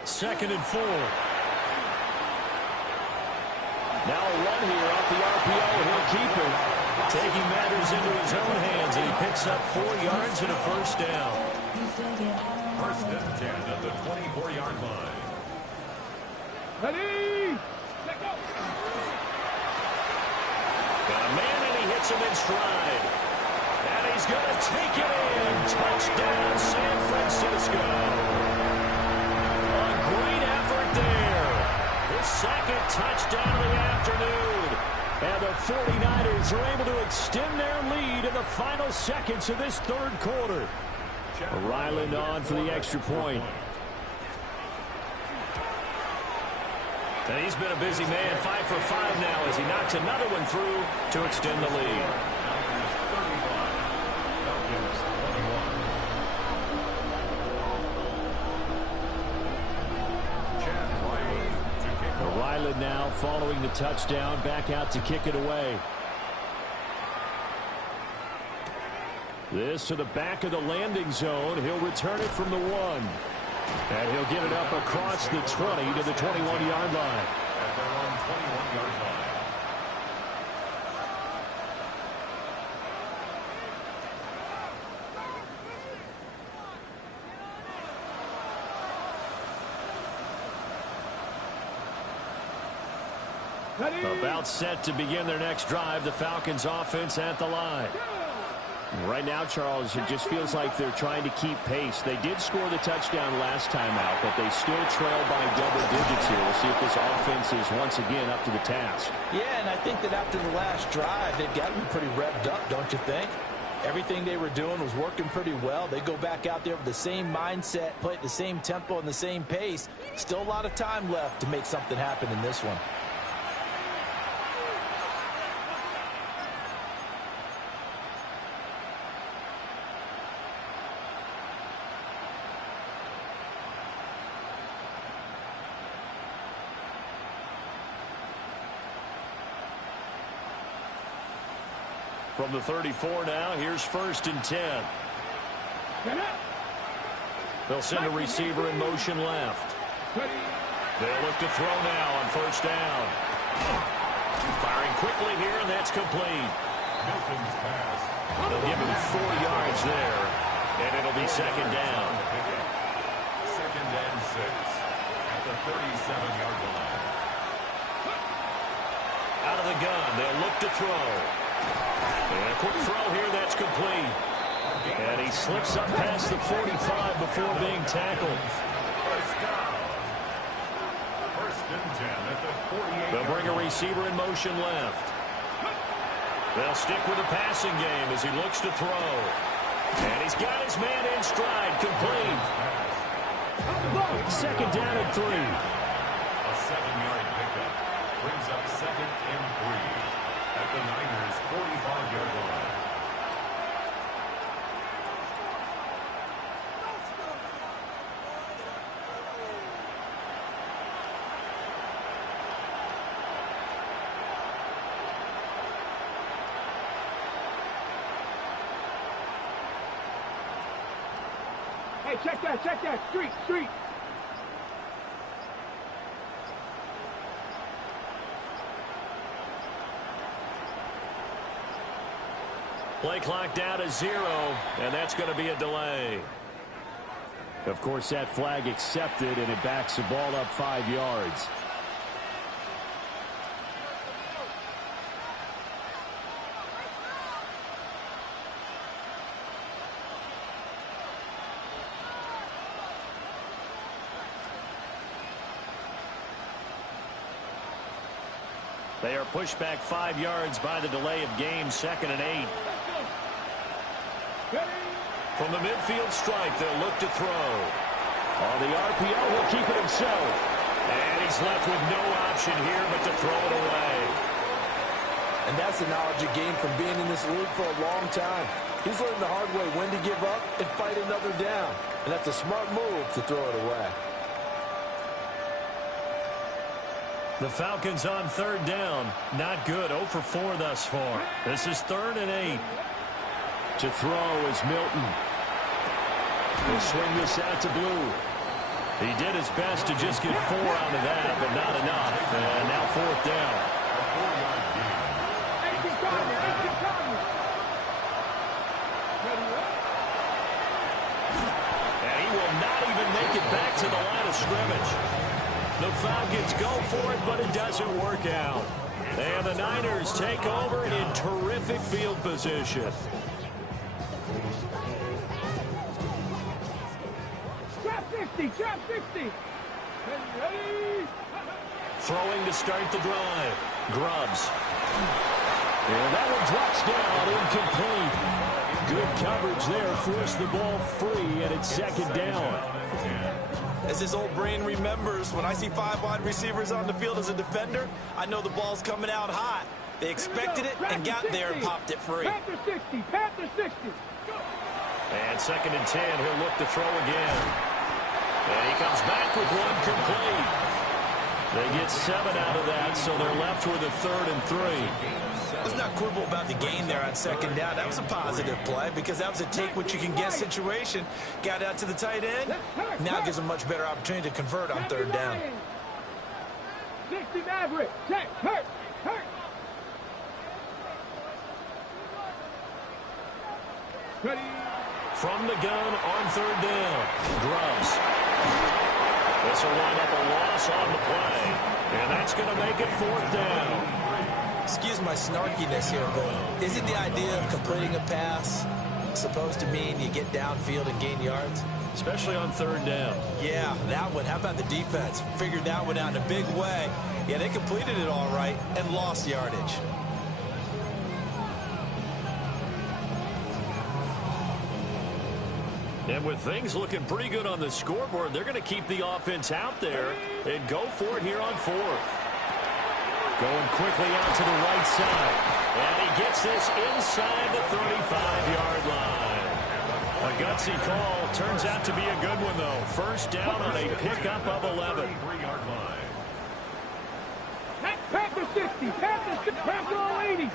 2nd and 4. Now a run here off the RPO, and he'll keep it. Taking matters into his own hands, and he picks up 4 yards and a first down. First and 10 at the 24-yard line. Ready? Let go. Got a man, and he hits him in stride. And he's going to take it in. Touchdown, San Francisco. A great effort there. The 2nd touchdown of the afternoon. And the 49ers are able to extend their lead in the final seconds of this 3rd quarter. Ryland on for the extra point. And he's been a busy man, 5 for 5 now as he knocks another one through to extend the lead. Weiland now following the touchdown, back out to kick it away. This to the back of the landing zone. He'll return it from the 1. And he'll get it up across the 20 to the 21-yard line. At their own 21-yard line. About set to begin their next drive. The Falcons offense at the line. Right now, Charles, it just feels like they're trying to keep pace. They did score the touchdown last time out, but they still trail by double digits here. We'll see if this offense is once again up to the task. Yeah, and I think that after the last drive, they've got to be pretty revved up, don't you think? Everything they were doing was working pretty well. They go back out there with the same mindset, play at the same tempo and the same pace. Still a lot of time left to make something happen in this one. From the 34 now, here's 1st and 10. They'll send a receiver in motion left. They'll look to throw now on 1st down. Firing quickly here, and that's complete. Milton's pass. They'll give him 4 yards there, and it'll be 2nd down. 2nd and 6 at the 37-yard line. Out of the gun, they'll look to throw. And a quick throw here, that's complete. And he slips up past the 45 before being tackled. First down. 1st and 10 at the 48. They'll bring a receiver in motion left. They'll stick with the passing game as he looks to throw. And he's got his man in stride, complete. 2nd down and 3. A 7-yard pickup brings up 2nd and 3 at the Niners' 45-yard line. Hey, check that. Street. Play clock down to 0, and that's going to be a delay. Of course, that flag accepted, and it backs the ball up 5 yards. They are pushed back 5 yards by the delay of game, 2nd and 8. From the midfield stripe, they'll look to throw. On the RPO, he'll keep it himself. And he's left with no option here but to throw it away. And that's the knowledge you gain from being in this league for a long time. He's learned the hard way when to give up and fight another down. And that's a smart move to throw it away. The Falcons on 3rd down. Not good. 0 for 4 thus far. This is 3rd and 8. To throw is Milton. He'll swing this out to Blue. He did his best to just get 4 out of that, but not enough. And now 4th down. And he will not even make it back to the line of scrimmage. The Falcons go for it, but it doesn't work out. And the Niners take over in terrific field position. Trap 60. Ready. Throwing to start the drive. Grubbs. And that one drops down, incomplete. Good coverage there, forced the ball free, and it's 2nd down. As his old brain remembers, when I see 5 wide receivers on the field as a defender, I know the ball's coming out hot. They expected it and got there and popped it free. Panther 60. And 2nd and 10, he'll look to throw again. And he comes back with one complete. They get 7 out of that, so they're left with a 3rd and 3. Let's not quibble about the gain there on 2nd down. That was a positive play because that was a take-what-you-can-get situation. Got out to the tight end. Now gives a much better opportunity to convert on 3rd down. 60 Maverick. Check. Hurt. Ready. From the gun on 3rd down. Grubbs. This will wind up a loss on the play. And that's going to make it 4th down. Excuse my snarkiness here, but isn't the idea of completing a pass supposed to mean you get downfield and gain yards? Especially on 3rd down. Yeah, that one. How about the defense? Figured that one out in a big way. Yeah, they completed it all right and lost yardage. And with things looking pretty good on the scoreboard, they're going to keep the offense out there and go for it here on 4th. Going quickly out to the right side. And he gets this inside the 35-yard line. A gutsy call. Turns out to be a good one, though. 1st down on a pickup of 11. Panther 60. Panther 60. Panther 80.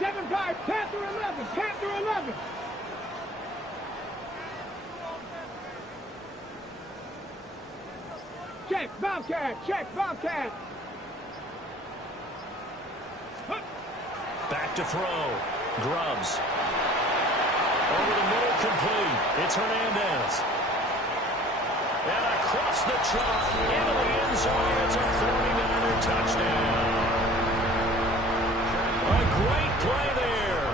7-5. Panther 11. Panther 11. Check. Bobcat. Check. Bobcat. Back to throw. Grubbs. Over the middle, complete. It's Hernandez. And across the chalk, into the end zone. It's a 49er touchdown. A great play there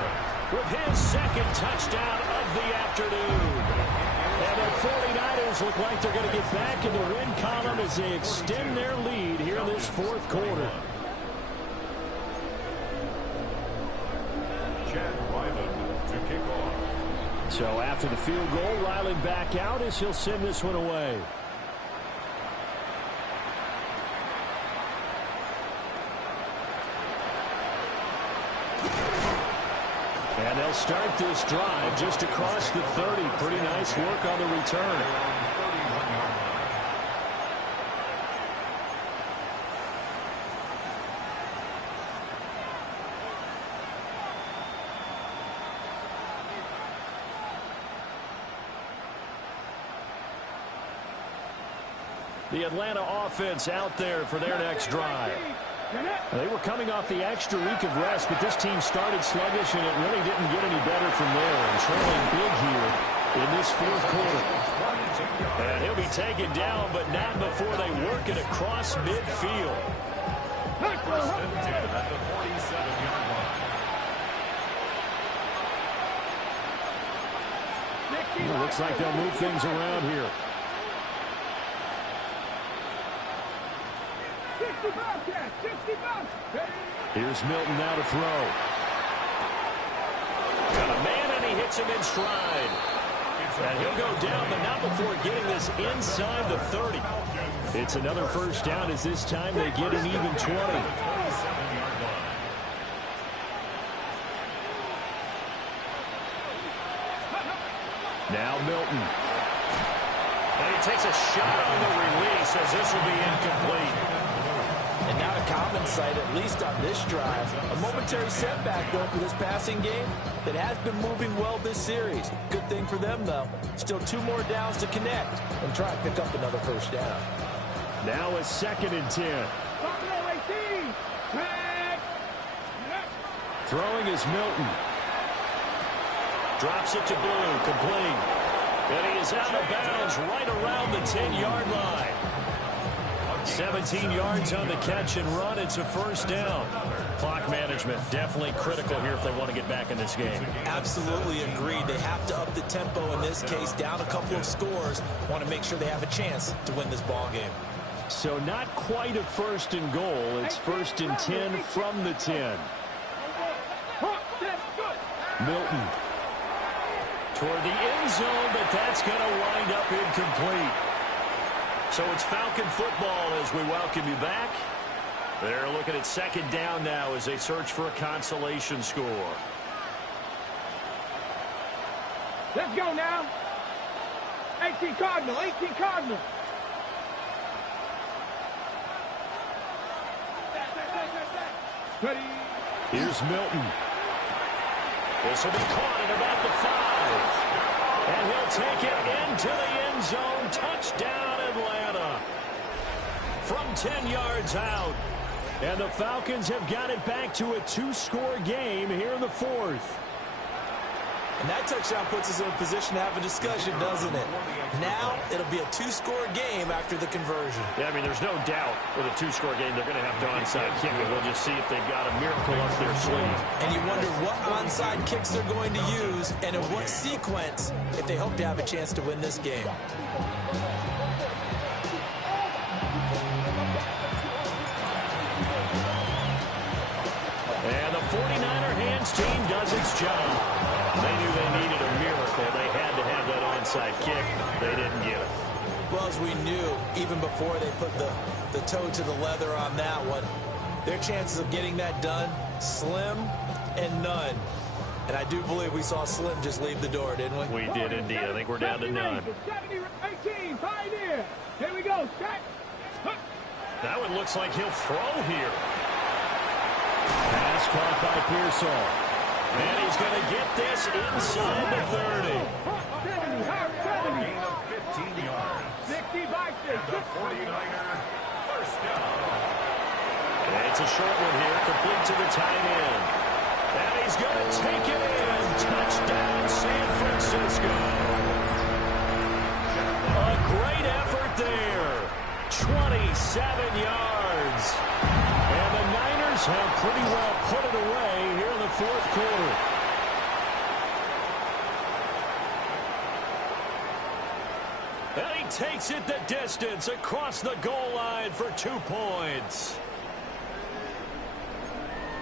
with his 2nd touchdown of the afternoon. And the 49ers look like they're going to get back in the win column as they extend their lead here in this 4th quarter. So after the field goal, Riley back out as he'll send this one away. And they'll start this drive just across the 30. Pretty nice work on the return. The Atlanta offense out there for their next drive. They were coming off the extra week of rest, but this team started sluggish, and it really didn't get any better from there. And trailing big here in this 4th quarter. And he'll be taken down, but not before they work it across midfield. Well, looks like they'll move things around here. Here's Milton now to throw. Got a man, and he hits him in stride. And he'll go down, but not before getting this inside the 30. It's another 1st down as this time they get an even 20. Now Milton. And he takes a shot on the release as this will be incomplete. And not a common sight, at least on this drive. A momentary setback, though, for this passing game that has been moving well this series. Good thing for them, though. Still 2 more downs to connect and try and pick up another 1st down. Now a 2nd and 10. Throwing is Milton. Drops it to Blue, complete. And he is out of bounds right around the 10-yard line. 17 yards on the catch and run. It's a 1st down. Clock management definitely critical here if they want to get back in this game. Absolutely agreed. They have to up the tempo in this case, down a couple of scores. Want to make sure they have a chance to win this ball game. So not quite a 1st and goal. It's 1st and 10 from the 10. Milton toward the end zone, but that's going to wind up incomplete. So it's Falcon football as we welcome you back. They're looking at 2nd down now as they search for a consolation score. Let's go now. 18 Cardinal, 18 Cardinal. Ready. Here's Milton. This will be caught at about the 5. And he'll take it into the end zone. Touchdown, Atlanta. From 10 yards out. And the Falcons have got it back to a 2-score game here in the 4th. And that touchdown puts us in a position to have a discussion, doesn't it? Now it'll be a 2-score game after the conversion. Yeah, I mean, there's no doubt with a 2-score game they're going to have to onside kick it. We'll just see if they've got a miracle up their sleeve. And you wonder what onside kicks they're going to use and in what sequence if they hope to have a chance to win this game. And the 49er hands team does its job. They knew they needed a miracle. They had to have that onside kick. They didn't get it. Well, as we knew, even before they put the toe to the leather on that one, their chances of getting that done, slim and none. And I do believe we saw Slim just leave the door, didn't we? We did indeed. I think we're down to none. 18, pioneer. Here we go, set. That one looks like he'll throw here. Pass caught by Pearsall. And he's going to get this inside the 30. Gain of 15 yards. 60 by 6. And the 49er first down. It's a short one here, complete to the tight end. And he's going to take it in. Touchdown, San Francisco. A great effort there. 27 yards. And the Niners have pretty well put it away here in the 4th quarter. And he takes it the distance across the goal line for 2 points.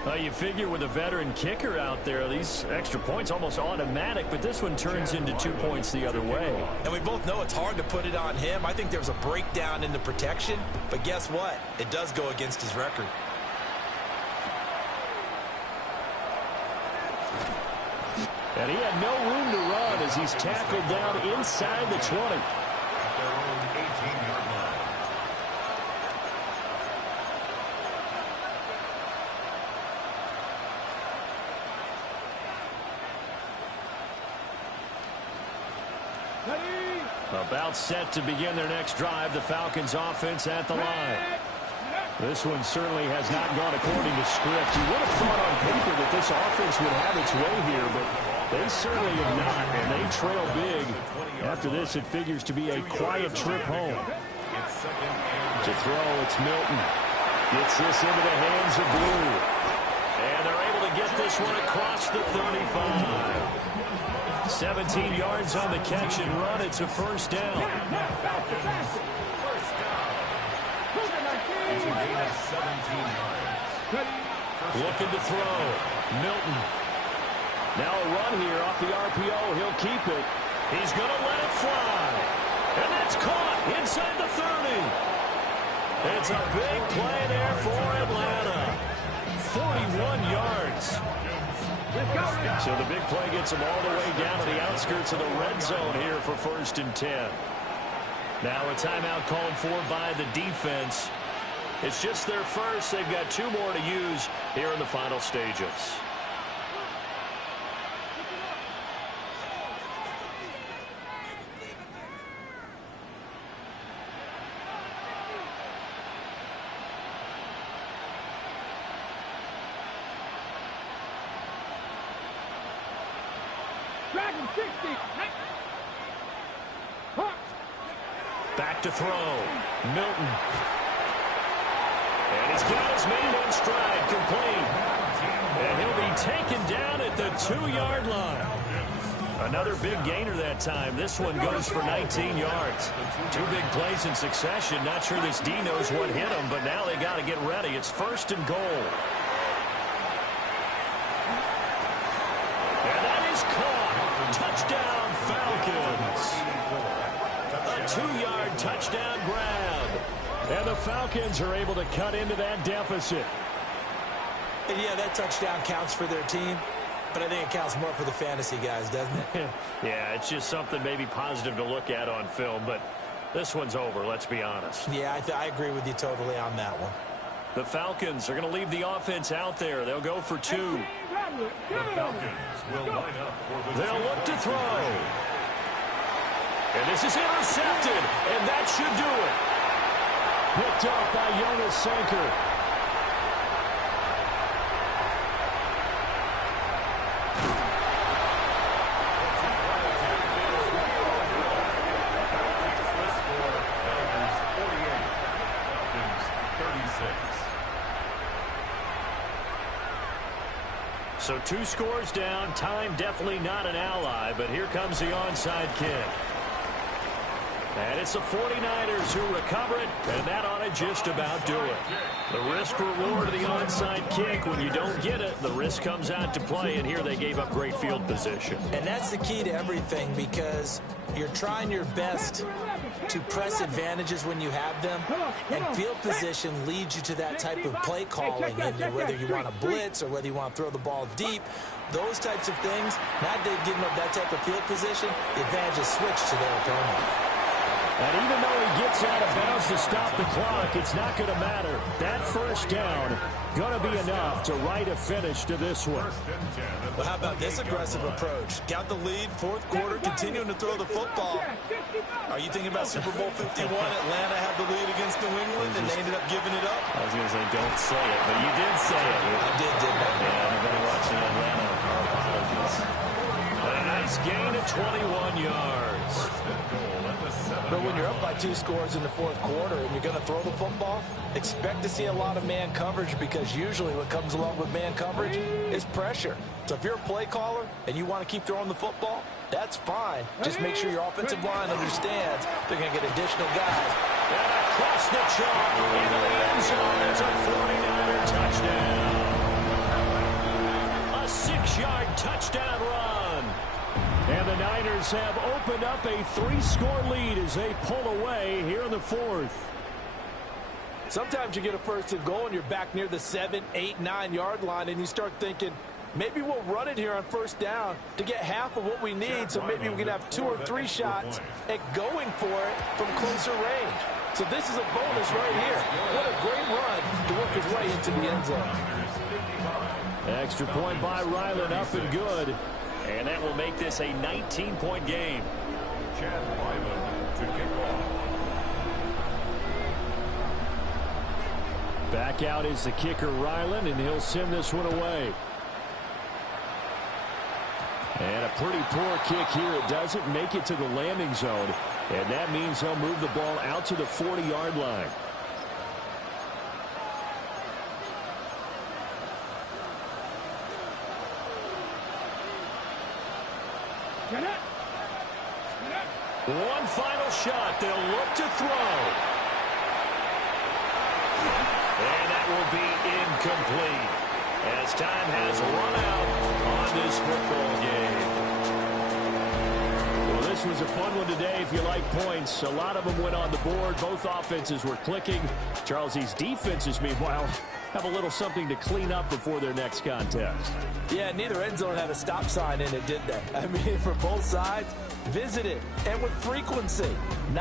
Well, you figure with a veteran kicker out there, these extra points almost automatic, but this one turns into 2 points the other way. And we both know it's hard to put it on him. I think there was a breakdown in the protection, but guess what? It does go against his record. And he had no room to run as he's tackled down inside the 20. At their own 18-yard line. About set to begin their next drive, the Falcons offense at the line. This one certainly has not gone according to script. You would have thought on paper that this offense would have its way here, but they certainly have not, and they trail big. After this, it figures to be a quiet trip home. To throw, it's Milton. Gets this into the hands of Blue. And they're able to get this one across the 35. 17 yards on the catch and run. It's a first down. It's a gain of 17 yards. Looking to throw. Milton. Now a run here off the RPO. He'll keep it. He's going to let it fly. And that's caught inside the 30. It's a big play there for Atlanta. 41 yards. So the big play gets them all the way down to the outskirts of the red zone here for 1st and 10. Now a timeout called for by the defense. It's just their first. They've got 2 more to use here in the final stages. Dragon 60. Back to throw. Milton. And he's got his main in stride complete. And he'll be taken down at the 2-yard line. Another big gainer that time. This one goes for 19 yards. 2 big plays in succession. Not sure this D knows what hit him, but now they got to get ready. It's 1st and goal. And that is caught. Touchdown, Falcons. A 2-yard touchdown grab. And the Falcons are able to cut into that deficit. And yeah, that touchdown counts for their team, but I think it counts more for the fantasy guys, doesn't it? Yeah, it's just something maybe positive to look at on film, but this one's over, let's be honest. Yeah, I agree with you totally on that one. The Falcons are going to leave the offense out there. They'll go for 2. The Falcons will line up for the They'll look to throw. And this is intercepted, and that should do it. Picked up by Jonas Sanker. So 2 scores down. Time definitely not an ally, but here comes the onside kick. And it's the 49ers who recover it, and that ought to just about do it. The risk-reward of the onside kick, when you don't get it, the risk comes out to play, and here they gave up great field position. And that's the key to everything, because you're trying your best to press advantages when you have them, and field position leads you to that type of play calling, and whether you want to blitz or whether you want to throw the ball deep, those types of things, now they've given up that type of field position, the advantage is switched to their opponent. And even though he gets out of bounds to stop the clock, it's not going to matter. That first down going to be enough to write a finish to this one. Well, how about this aggressive approach? Got the lead, 4th quarter, continuing to throw the football. Are you thinking about Super Bowl 51? Atlanta had the lead against New England, and they ended up giving it up? I was going to say, don't say it, but you did say it. I did, didn't I? Yeah, anybody watching Atlanta, our apologies. But a nice gain of 21 yards. But when you're up by 2 scores in the 4th quarter and you're going to throw the football, expect to see a lot of man coverage, because usually what comes along with man coverage is pressure. So if you're a play caller and you want to keep throwing the football, that's fine. Just make sure your offensive line understands they're going to get additional guys. And across the chalk into the end zone. It's a 49er touchdown. A 6-yard touchdown run. And the Niners have opened up a 3-score lead as they pull away here in the 4th. Sometimes you get a 1st and goal and you're back near the 7, 8, 9-yard line, and you start thinking, maybe we'll run it here on 1st down to get half of what we need, so maybe we can have 2 or 3 shots at going for it from closer range. So this is a bonus right here. What a great run to work his way into the end zone. Extra point by Ryland, up and good. And that will make this a 19-point game. Chad Ryland to kick off. Back out is the kicker, Ryland, and he'll send this one away. And a pretty poor kick here. It doesn't make it to the landing zone. And that means he'll move the ball out to the 40-yard line. One final shot. They'll look to throw. And that will be incomplete as time has run out on this football game. Well, this was a fun one today if you like points. A lot of them went on the board. Both offenses were clicking. Charles, these defenses, meanwhile, have a little something to clean up before their next contest. Yeah, neither end zone had a stop sign in it, did they? I mean, for both sides, visit it, and with frequency.